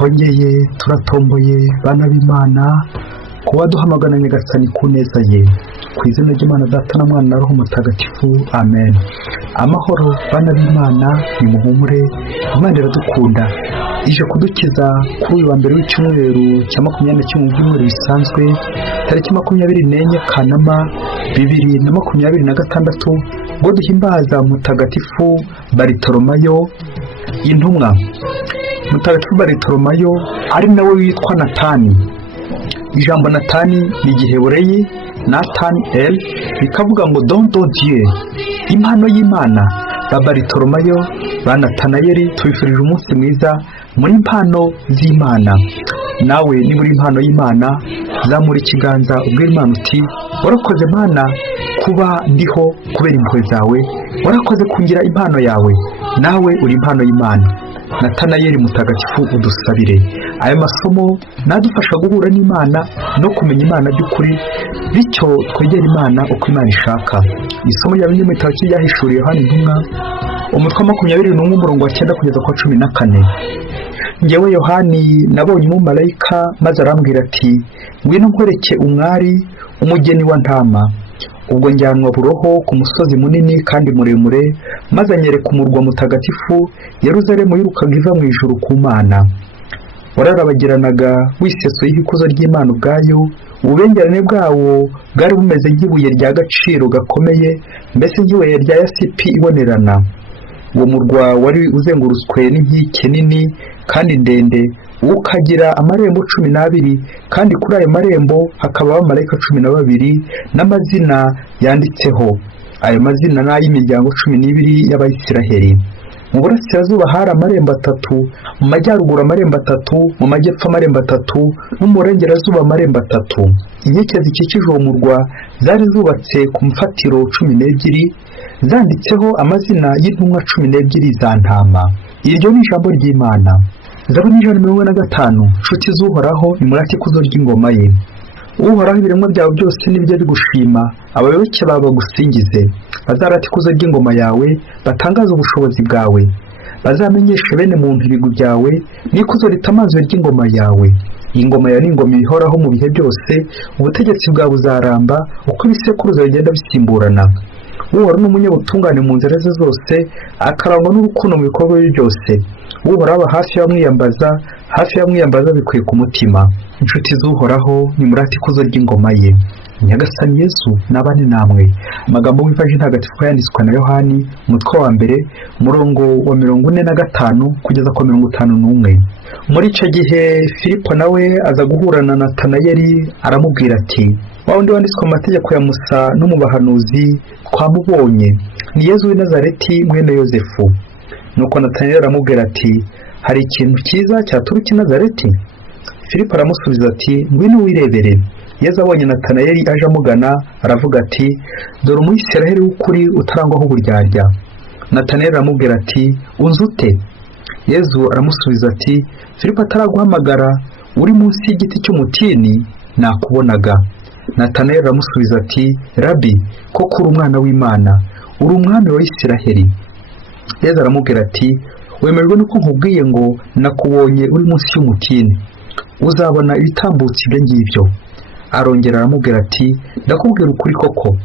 twongeye turatomboye bana b'Imana kuba duhamagana Nyagasani ku neza ye, ku izina ry'Imana Data na Mwana na Roho Mutagatifu, amen. Amahoro bana b'Imana, nimuhumure, Imana iradukunda, ije kudukiza kuri uyu wa mbere w'icyumweru cya 21 mu byumweru bisanzwe, tariki 24 Kanama 2026, ngo duhimbaza Mutagatifu Baritolomayo intumwa. Mutagatifu Baritolomayo ari nawe witwa Natani. Ijambo Natani ni Igihebureyi Natanael, bikavuga ngo don de Dieu, impano y'Imana. Ba Baritolomayo ba Natanayeli tubifurije umunsi mwiza muri impano z'Imana. Nawe ni muri impano y'Imana, zamura ikiganza ubwira Imana uti warakoze Mana kuba ndiho kubera impuhwe zawe, warakoze kungira impano yawe, nawe uri impano y'Imana. Natanayeli mutagatifu udusabire. Aya masomo nadufasha guhura n'Imana no kumenya Imana by'ukuri, bityo twegera Imana uko Imana ishaka. Isomo rya bimwe mu bitabo cy'Ibyahishuriwe Yohana intumwa, umutwe wa 21 umurongo wa 9 kugeza ku 14. Njyewe Yohani nabonye umumarayika maze arambwira ati ngwino nkwereke umwari, umugeni wa ntama. Ubwo njyanwa buroho ku musozi munini kandi muremure, maze anyereka umurwa mutagatifu Yerusalemu yirukaga iva mu ijuru ku Mana. Wararabagiranaga wisesuye ikuzo ry'Imana ubwayo, ububengerane bwawo bwari bumeze nk'ibuye rya gaciro gakomeye, mbese nk'ibuye rya yasipi ibonerana. Uwo murwa wari uzengurutswe n'inkike nini kandi ndende, ukagira amarembo 12, kandi kuri ayo marembo hakaba abamarayika 12 n'amazina yanditseho. Ayo mazina ni ay'imiryango 12 y'Abayisiraheli. Mu burasirazuba hari amarembo 3, mu majyaruguru amarembo 3, mu majyepfo amarembo 3, no mu burengerazuba amarembo 3. Inkike zikikije uwo murwa zari zubatse ku mfatiro 12, zanditseho amazina y'intumwa 12 za ntama. Iryo ni ijambo ry'Imana. Zaburi 145. Nshuti z'Uhoraho, nimurate ikuzo ry'ingoma ye. Uhoraho ibiremwa byawe byose nibyo bigushima, abayoboke bawe bagusingize. Bazarate ikuzo ry'ingoma yawe, batangaza ubushobozi bwawe. Bazamenyeshe bene muntu ibigwi byawe, n'ikuzo ritamaze ry'ingoma yawe. Ingoma yawe ni ingoma ihoraho mu bihe byose, ubutegetsi bwawe buzaramba uko ibisekuruza bigenda bisimburana. Uhoraho ni umunyabutungane mu nzira ze zose, akarangwa n'urukundo mu bikorwa bye byose. Uhoraho aba hafi y'abamwiyambaza bikuye ku mutima. Inshuti z'Uhoraho, nimurate ikuzo ry'ingoma ye. Nyagasani Yesu nabane namwe. Amagambo y'Ivanjili ntagatifu yanditswe na Yohani, umutwe wa 1, umurongo wa 45 kugeza ku 51. Muri icyo gihe Filipo nawe aza guhura na Natanayeli, aramubwira ati wa wundi wanditswe mu mategeko ya Musa no mu bahanuzi, twamubonye, ni Yezu w'i Nazareti mwene Yosefu. Nuko Natanayeli aramubwira ati hari ikintu cyiza cyaturuka i Nazareti? Filipo aramusubiza ati ngwino wirebere. Yezu abonye Natanayeli aje amugana, aravuga ati dore umuyisiraheli w'ukuri utarangwaho uburyarya. Natanayeli aramubwira ati unzi ute? Yezu aramusubiza ati Filipo ataraguhamagara uri munsi y'igiti cy'umutini nakubonaga. Natanayeli aramusubiza ati Rabi, koko uri umwana w'Imana, uri umwami wa Isiraheli. Yezu aramubwira ati wemerwe nuko nkubwiye ngo nakubonye uri munsi y'umutini, uzabona ibitambutse ibyo ngibyo. Arongera aramubwira ati ndakubwira ukuri koko,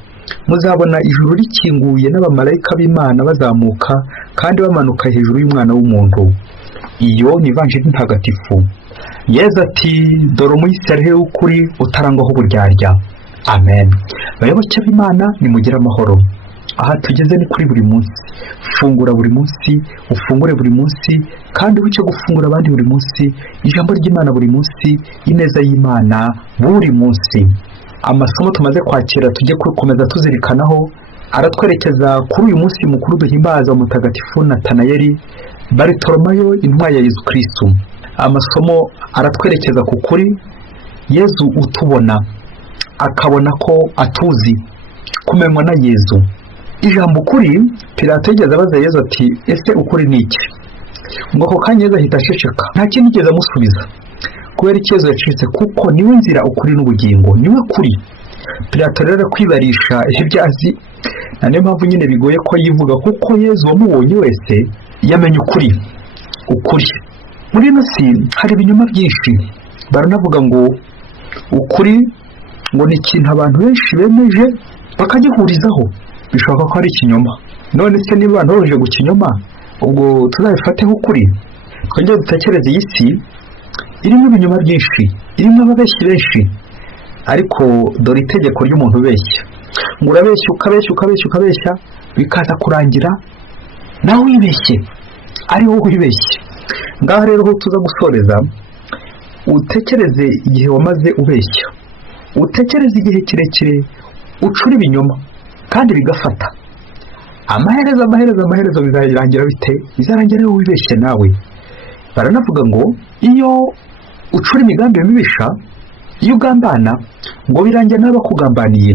muzabona ijuru rikinguye n'abamarayika b'Imana bazamuka kandi bamanuka hejuru y'Umwana w'umuntu. Iyo ni Ivanjili ntagatifu. Yezu ati dore umuyisiraheli w'ukuri utarangwaho uburyarya. Amen. Bayoboke b'Imana, nimugire amahoro. Aha tugeze ni kuri buri munsi. Fungura buri munsi, ufungure buri munsi, kandi wice gufungura abandi buri munsi, ijambo ry'Imana buri munsi, ineza y'Imana buri munsi. Amasomo tumaze kwakira tujye gukomeza tuzirikanaho aratwerekeza kuri uyu munsi mukuru duhimbaza Mutagatifu Natanayeli Baritolomayo intumwa ya Yezu Kristo. Amasomo aratwerekeza ku kuri Yezu utubona, akabona ko atuzi, kumenywa na Yezu. Ijambo ukuri, Pilato yigeze abaza Yezu ati ese ukuri ni iki? Ngo ako kanya Yezu ahita ashesheka, nta kindi yigeze amusubiza, kubera Yezu yacitse kuko niwe nzira, ukuri n'ubugingo, niwe kuri. Pilato rero kwibarisha ibyo azi, na niyo mpamvu nyine bigoye ko yivuga, kuko Yezu wamubonye wese yamenye ukuri. muri ino si hari ibinyoma byinshi. Baranavuga ngo ukuri ngo ni ikintu abantu benshi bemeje bakagihurizaho, bishoboka ko ari ikinyoma. None se niba abantu bahurije ku kinyoma, ubwo tuzabifateho ukuri? Twongere dutekereze iyi si irimo ibinyoma byinshi, irimo ababeshyi benshi, ariko dore itegeko ry'umuntu ubeshya, ngo urabeshya ukabeshya bikaza kurangira nawe wibeshye, ari wowe wibeshye. Ngaho rero aho tuza gusoreza, utekereze igihe wamaze ubeshya, utekereze igihe kirekire ucura ibinyoma kandi bigafata. Amaherezo bizarangira bite? Bizarangira wowe wibeshye nawe. Baranavuga ngo iyo ucura imigambi mibisha, iyo ugambana, ngo birangira n'abakugambaniye.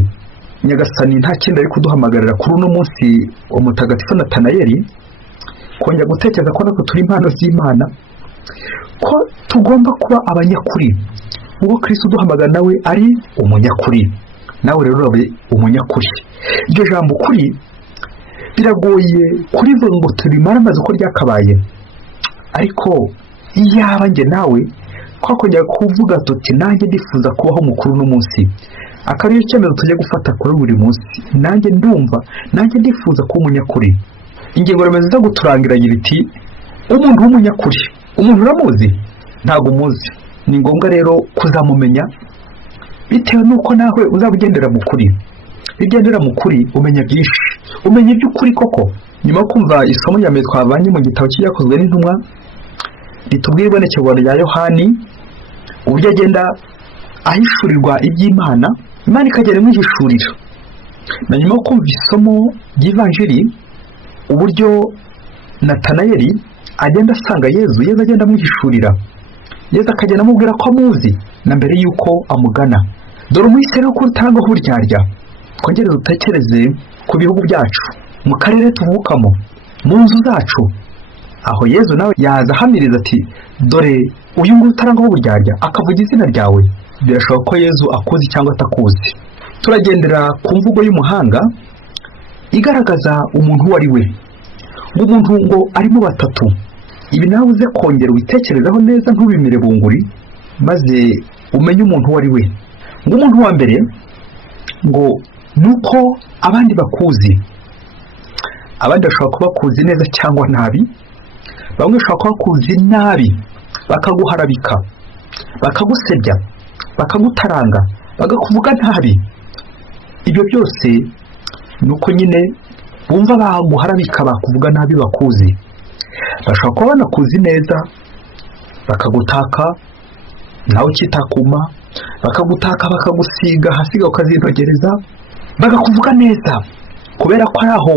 Nyagasani nta kindi ari kuduhamagarira kuri uno munsi wa Mutagatifu Natanayeli, kongera gutekereza ko natwe turi impano z'Imana, ko tugomba kuba abanyakuri, ubwo Kristo uduhamagara nawe ari umunyakuri. Nawe rero urabe umunyakuri. Iryo jambo ukuri biragoye kurivuga ngo turimara amaze uko ryakabaye, ariko iyaba njye nawe twakongera kuvuga tuti nanjye ndifuza kubaho mukuru uno munsi, akariyo cyemezo tujya gufata kuri buri munsi, nanjye ndumva nanjye ndifuza kuba umunyakuri. Ingingo remezo zo guturangira iti umuntu w'umunyakuri. Umuntu uramuzi? Ntabwo umuzi. Ni ngombwa rero kuzamumenya, bitewe nuko nawe uzabugendera mu kuri. Bigendera mu kuri umenya byinshi, umenya iby'ukuri koko. Nyuma yo kumva isomo rya mbere twavanye mu gitabo cy'Ibyakozwe n'Intumwa ritubwira ibonekerwa rya Yohani, uburyo agenda ahishurirwa iby'Imana, Imana ikagera imwihishurira. Na nyuma yo kumva isomo ry'Ivanjiri, uburyo Natanayeli agenda asanga Yezu agenda amwihishurira, Yezu akagenda amubwira ko amuzi na mbere yuko amugana. Dore umuhise rero ko utangaho uburyarya. Twongere dutekereze ku bihugu byacu, mu karere tuvukamo, mu nzu zacu, aho Yezu nawe yaza ahamiriza ati dore uyu nguyu utarangwaho uburyarya, akavuga izina ryawe. Birashoboka ko Yezu akuzi cyangwa atakuzi. Turagendera ku mvugo y'umuhanga igaragaza umuntu uwo ari we. Umuntu ngo arimo batatu. Ibi nawe uze kongera ubitekerezaho neza, ntubimire bunguri, maze umenye umuntu uwo ari we. Ngo umuntu wa mbere ngo nuko abandi bakuzi. Abandi bashobora kuba bakuzi neza cyangwa nabi. Bamwe bashobora kuba bakuzi nabi, bakaguharabika, bakagusebya, bakagutaranga, bagakuvuga nabi. Ibyo byose nuko nyine bumva baguharabika, bakuvuga nabi, bakuzi. Bashobora kuba banakuzi neza, bakagutaka nawe ukitakuma, bakagutaka, bakagusiga hasiga ukazinogereza, bagakuvuga neza, kubera ko aho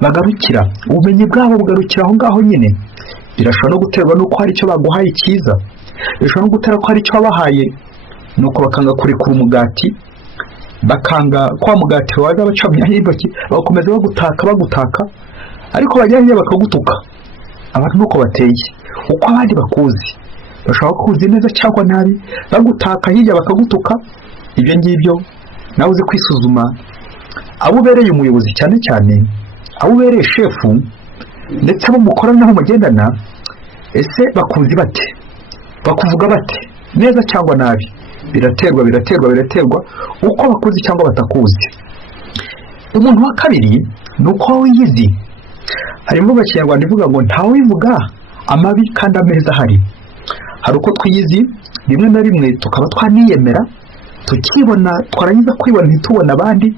bagarukira, ubumenyi bwabo bugarukira aho ngaho nyine. Birashobora no guterwa nuko hari icyo baguhaye cyiza, birashobora no gutera ko hari icyo wabahaye, nuko bakanga kurekura umugati, bakanga kwa mugati waza bacamya y'intoki, bakomeza bagutaka, ariko bajyanye bakagutuka. Abantu nuko bateye, uko abandi bakuzi. Bashobora kuzi neza cyangwa nabi, bagutaka hirya bakagutuka. Ibyo ngibyo nawe uzi kwisuzuma, abo ubereye umuyobozi cyane cyane, abo ubereye shefu, ndetse abo mukorana n'aho mugendana, ese bakuzi bate? Bakuvuga bate? Neza cyangwa nabi? Biraterwa uko bakuzi cyangwa batakuzi. Umuntu wa kabiri ni uko wiyizi. Harimo Kinyarwanda ivuga ngo ntawe wivuga amabi kandi ameza ahari. Hari uko twiyizi, rimwe na rimwe tukaba twaniyemera, tukibona, twarangiza kwibona ntitubona abandi,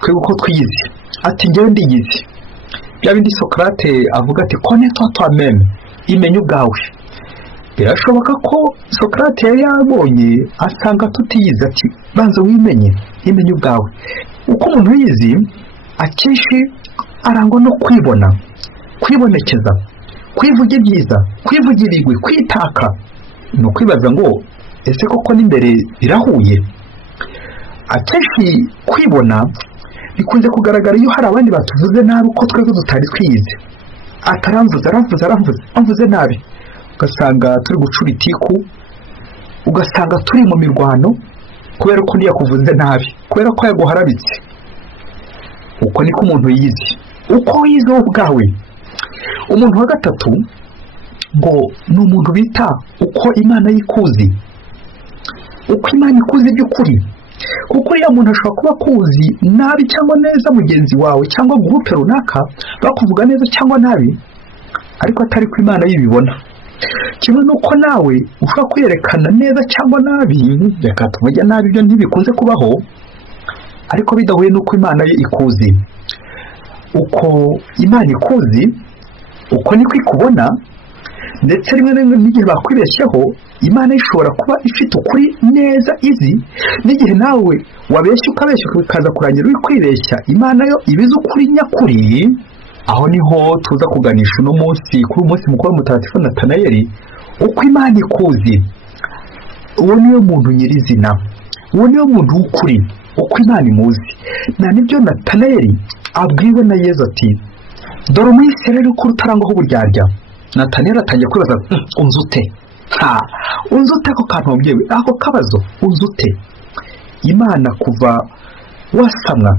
twebwe uko twiyizi. Ati njyewe ndiyizi. Bya bindi Socrate avuga ati connais-toi toi-même, imenya ubwawe. Birashoboka ko Socrate yari yabonye asanga tutiyizi, ati banza wimenye, imenya ubwawe. Uko umuntu yizi akenshi arangwa no kwibona, kwibonekeza, kwivuga ibyiza, kwivugira ibigwi, kwitaka. No kwibaza ngo ese koko n'imbere birahuye. Akenshi kwibona bikunze kugaragara iyo hari abandi batuvuze nabi uko twebwe tutari twiyizi. Aramvuze nabi, ugasanga turi gucura itiku, ugasanga turi mu mirwano kubera ko undi yakuvuze nabi, kubera ko yaguharabitse. Uko niko umuntu yizi, uko yize wowe ubwawe. Umuntu wa gatatu ngo ni umuntu bita uko Imana yikuzi, uko Imana ikuzi by'ukuri. Kuko uriya muntu ashobora kuba akuzi nabi cyangwa neza, mugenzi wawe cyangwa gurupe runaka bakuvuga neza cyangwa nabi, ariko atari ko Imana yibibona. Kimwe nuko nawe ushobora kwiyerekana neza cyangwa nabi, reka tuvuge nabi, ibyo ntibikunze kubaho, ariko bidahuye nuko Imana ye ikuzi. Uko Imana ikuzi, uko niko ikubona, ndetse rimwe na rimwe n'igihe bakwibeshyeho, Imana ishobora kuba ifite ukuri neza izi, n'igihe nawe wabeshya ukabeshya bikaza kurangira uri kwibeshya, Imana yo ibizi ukuri nyakuri. Aho niho tuza kuganisha uno munsi, kuri umunsi mukuru mutagatifu Natanayeli, uko Imana ikuzi. Uwo niwe muntu nyirizina, uwo niwe muntu w'ukuri, uko Imana imuzi. Na nibyo Natanayeli abwiwe na Yezu ati, dore umwisirayeli ukuri utarangwaho uburyarya. Natanayeli atangiye kwibaza, unzi ute? Unzi ute ako kantu wabyewe, ako kabazo unzi ute? Imana kuva wasamwa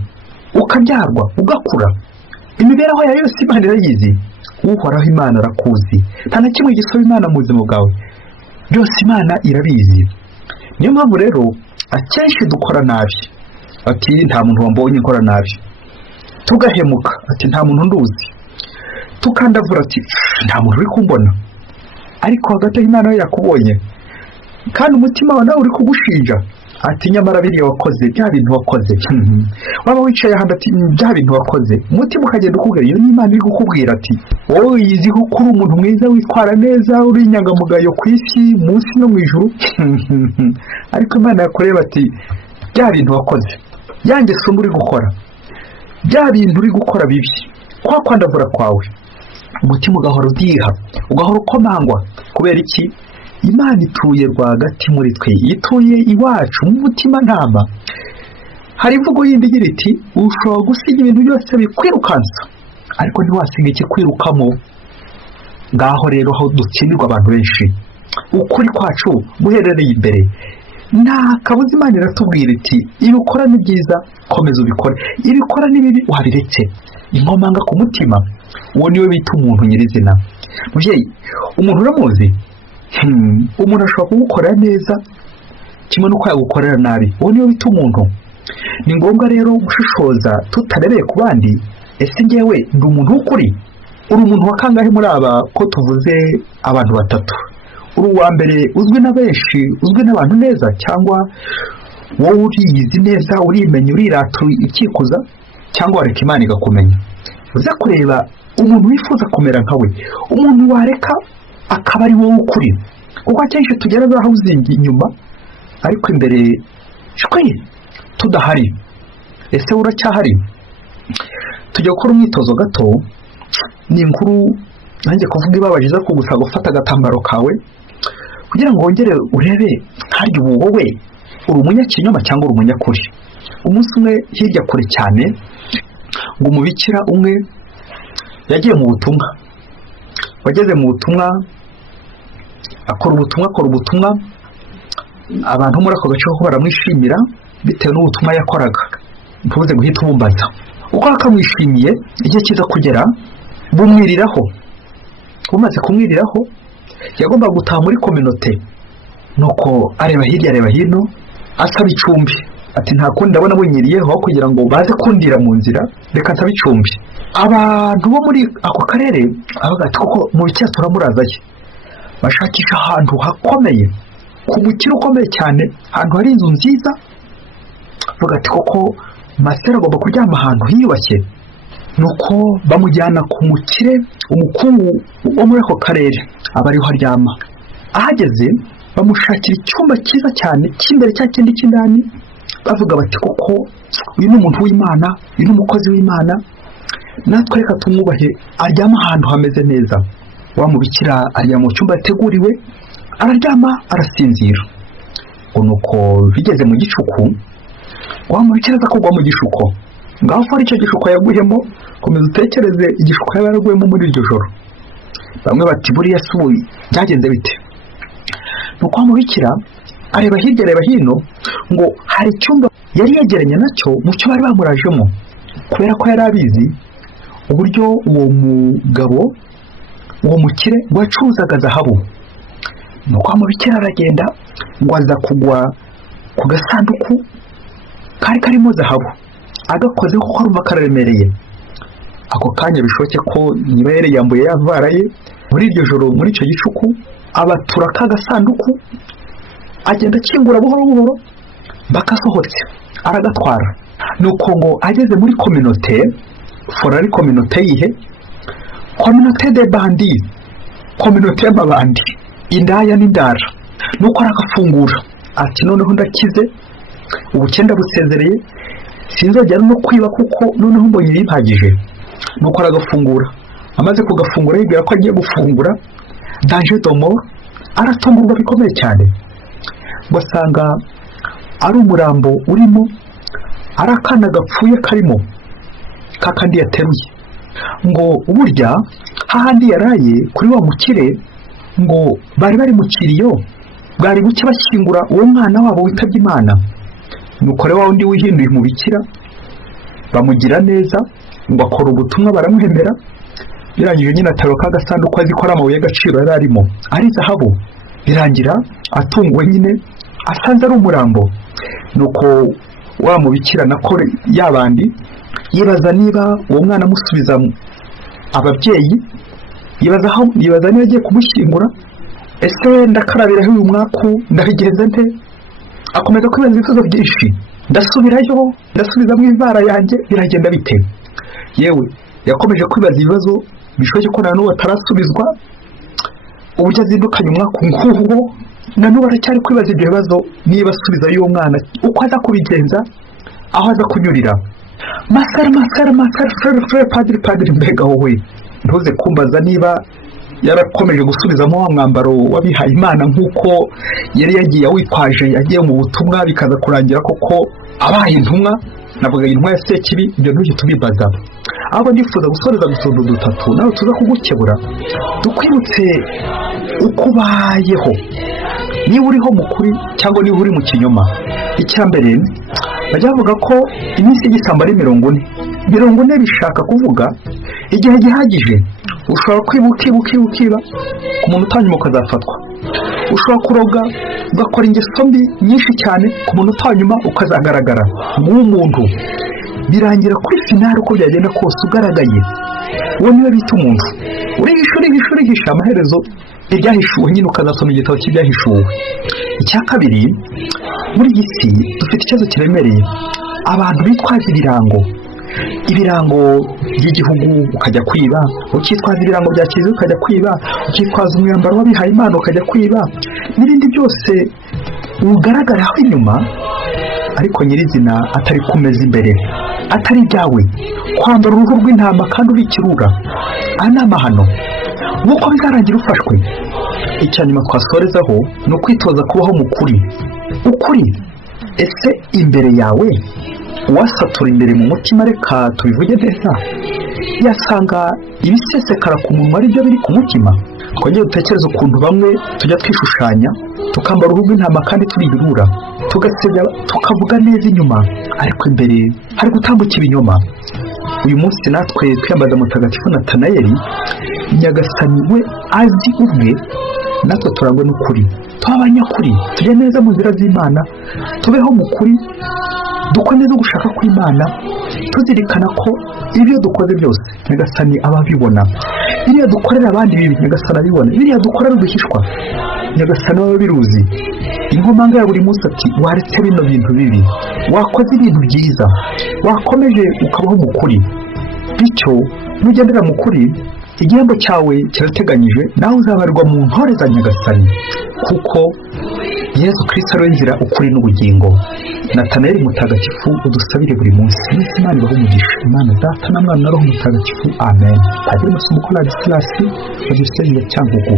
ukabyarwa ugakura, imibereho yawe yose Imana irayizi. Uhoraho Imana arakuzi, nta na kimwe gisaba Imana mu buzima bwawe, byose Imana irabizi. Niyo mpamvu rero akenshi dukora nabi, ati nta muntu wambonye nkora nabi, tugahemuka, ati nta muntu nduzi, tukandavura, ati nta muntu uri kumbona, ariko hagati Imana yo yakubonye, kandi umutima wawe nawe uri kugushinja, ati nyamara biriya wakoze, bya bintu wakoze. Waba wicaye ahandi, ati bya bintu wakoze, umutima ukagenda ukubwira, iyo ni Imana iri kukubwira ati wowe yiziho ko uri umuntu mwiza, witwara neza, uri inyangamugayo ku isi, munsi no mu ijuru. Ariko Imana yakureba ati bya bintu wakoze, yanjye sumba uri gukora, bya bintu uri gukora bibi, kwa kwandavura kwawe, umutima ugahora udiha, ugahora ukomangwa. Kubera iki? Imana ituye rwagati muri twe, ituye iwacu mu mutima ntama. Hari imvugo yindi igira iti, ushobora gusiga ibintu byose bikwirukansa, ariko ntiwasiga ikikwirukamo. Ngaho rero aho dutsindirwa abantu benshi, ukuri kwacu guherereye imbere. Nta kabuza Imana iratubwira iti, ibi ukora ni byiza, komeza ubikore, ibi ukora ni bibi, wabiretse. Inkomanga ku mutima, uwo niwe bita umuntu nyirizina. Mubyeyi, umuntu uramuzi? Umuntu ashobora kugukorera neza kimwe n'uko yagukorera nabi, uwo niwe bita umuntu. Ni ngombwa rero gushishoza tutarebeye ku bandi. Ese njyewe ndi umuntu w'ukuri? Uri umuntu wa kangahe muri aba ko tuvuze abantu batatu? Uri uwa mbere uzwi na benshi, uzwi n'abantu neza, cyangwa wowe uriyizi neza, urimenya, urirata, ukikuza, cyangwa wareka Imana igakumenya? Uza kureba umuntu wifuza kumera nkawe, umuntu wareka akaba ari wowe ukuri. Kuko akenshi tugera aho uzingi inyuma, ariko imbere tudahari. Ese uracyahari? Tujya gukora umwitozo gato. Ni inkuru nanjye kuvuga ibabaje, zo kugusaba gufata agatambaro kawe kugira ngo wongere urebe harya ubu wowe uri umunyakinyoma cyangwa uri umunyakuri. Umunsi umwe hirya kure cyane, ngo umubikira umwe yagiye mu butumwa. Wageze mu butumwa, akora ubutumwa, abantu muri ako gace ko baramwishimira bitewe n'ubutumwa yakoraga. Ntuze guhita ubumbaza. Uko akamwishimiye, igihe kiza kugera bumwiriraho. Bumaze kumwiriraho, yagomba gutaha muri kominote. Nuko areba hirya areba hino, asaba icumbi. Ati nta kundi ndabona bunyiriyeho kugira ngo baze kundira mu nzira, reka nsaba icumbi. Abantu bo muri ako karere avuga ati koko mu bikira turamurazaye. Bashakisha ahantu hakomeye, ku mukiro ukomeye cyane, ahantu hari inzu nziza. Avuga ati koko masera agomba kuryama ahantu hiyubashye. Nuko bamujyana ku mukire, umukungu wo muri ako karere aba ariho aryama. Ahageze bamushakira icyumba cyiza cyane cy'imbere cya kindi cy'indani. Bavuga bati koko uyu ni umuntu w'Imana, uyu ni umukozi w'Imana, natwe reka tumwubahe, aryama ahantu hameze neza. Wamubikira aryama mu cyumba yateguriwe, araryama arasinzira. Nuko bigeze mu gicuku, wamubikira aza kugwa mu gishuko. Ngaho fari icyo gishuko yaguyemo, komeza utekereze igishuko yaba yaraguyemo muri iryo joro. Bamwe bati buriya se ubu byagenze bite? Nuko wamubikira areba hirya areba hino, ngo hari icyumba yari yegeranye nacyo mu cyo bari bamurajemo. Kubera ko yari abizi uburyo uwo mugabo uwo mukire wacuzaga zahabu. Nuko umubikira aragenda ngo aza kugwa ku gasanduku kari karimo zahabu, agakoze kuko arumva kararemereye. Ako kanya bishoke ko niba yari yambuye yavara ye muri iryo joro, muri icyo gicuku abatura ka gasanduku, agenda akingura buhoro buhoro, bakasohotse aragatwara. Nuko ngo ageze muri communauté, forari communauté yihe, communauté de bandits, communauté y'abandi, indaya n'indara. Nuko aragafungura ati noneho ndakize, ubukenda busezereye, sinzongera no kwiba kuko noneho mbonye bihagije. Nuko aragafungura, amaze kugafungura yibwira ko agiye gufungura danger de mort, aratungurwa bikomeye cyane. Basanga ari umurambo urimo, ari akana gapfuye karimo, kakandi yateruye. Ngo burya hahandi yaraye kuri wa mukire, ngo bari mu kiriyo, bwari buke bashyingura uwo mwana wabo witabye Imana. Nuko rero wundi wihinduye mu bikira bamugira neza, ngo akora ubutumwa baramuhemera. Birangije nyine ataruka agasanduku azi ko ari amabuye y'agaciro yari arimo, ari zahabu. Birangira atunguwe nyine asanze ari umurambo. Nuko wa mubikira nako yabandi yibaza niba uwo mwana amusubiza ababyeyi, yibaza niba agiye kumushyingura. Ese ndakarabiraho uyu mwaku, ndabigenza nte? Akomeza kwibaza ibibazo byinshi. Ndasubirayo, ndasubizamo ivara yanjye, biragenda bite? Yewe yakomeje kwibaza ibibazo bishoboye ko nanubu atarasubizwa. Uburyo azindukanye umwaka nguwo, nanubu aracyari kwibaza ibyo bibazo, niba asubiza y'uwo mwana uko aza kubigenza, aho aza kunyurira. Masara frere padiri, mbega wowe ntuze kumbaza niba yarakomeje gusubizamo wa mwambaro w'abihaye Imana nk'uko yari yagiye awitwaje, yagiye mu butumwa, bikaza kurangira koko abaye intumwa. Navuga intumwa ya Sekibi, ibyo ntujye tubibaza. Abo ndifuza gusoreza gusondo dutatu nawe tuza kugukebura, dukwibutse uko ubayeho, niba uriho mu kuri cyangwa niba uri mu kinyoma. Icyambere bajya bavuga ko iminsi y'igisambo ari 40. 40 bishaka kuvuga igihe gihagije. Ushobora kwiba ku muntu utanyuma ukazafatwa. Ushobora kuroga ugakora ingeso mbi nyinshi cyane, ku muntu utanyuma ukazagaragara nk'umuntu. Birangira kuri finale uko byagenda kose ugaragaye. Uwo niwe bita umuntu. Urihisha amaherezo ibyahishuwe nyine ukazasoma igitabo cy'ibyahishuwe. Icya kabiri, muri iyi si dufite ikibazo kiremereye. Abantu bitwaza ibirango by'igihugu ukajya kwiba, ukitwaza ibirango bya kiliziya ukajya kwiba, ukitwaza umwambaro w'abihaye Imana ukajya kwiba, n'ibindi byose ugaragaraho inyuma, ariko nyirizina atari kumeza imbere, atari ibyawe. Kwambara uruhu rw'intama kandi uri ikirura, aya ni amahano. Nk'uko bizarangira ufashwe. Icyanyuma twasorezaho ni ukwitoza kubaho mu kuri. Ukuri ese imbere yawe uwasatura imbere mu mutima, reka tubivuge neza, yasanga ibisesekara ku munwa ari byo biri ku mutima. Twongere dutekereze ukuntu bamwe tujya twishushanya, tukambara uruhu rw'intama kandi turi ibirura, tugasebya tukavuga neza inyuma, ariko imbere hari gutambuka ibinyoma. Uyu munsi natwe twiyambaza Mutagatifu Natanayeli, Nyagasani we azi ubwe, natwe turangwe n'ukuri, tuba abanyakuri, tujye neza mu nzira z'Imana, tubeho mu kuri, dukomeze gushaka kw'Imana, tuzirikana ko ibyo dukoze byose Nyagasani aba abibona. Biriya dukorera abandi bibi Nyagasani abibona, biriya dukorera uduhishwa Nyagasani aba abiruzi. Inkomanga ya buri munsi ati waretse bino bintu bibi, wakoze ibintu byiza, wakomeje ukabaho mu kuri. Bityo nugendera mu kuri, igihembo cyawe kirateganyije, nawe uzabarirwa mu ntore za Nyagasani, kuko Yesu Kristo ari inzira, ukuri n'ubugingo. Natanayeli Mutagatifu udusabire buri munsi. Imana ibahe umugisha. Imana Data na Mwana na Roho Mutagatifu. Amen. Padiri Musumbuko Ladislas, Diyosezi ya Cyangugu.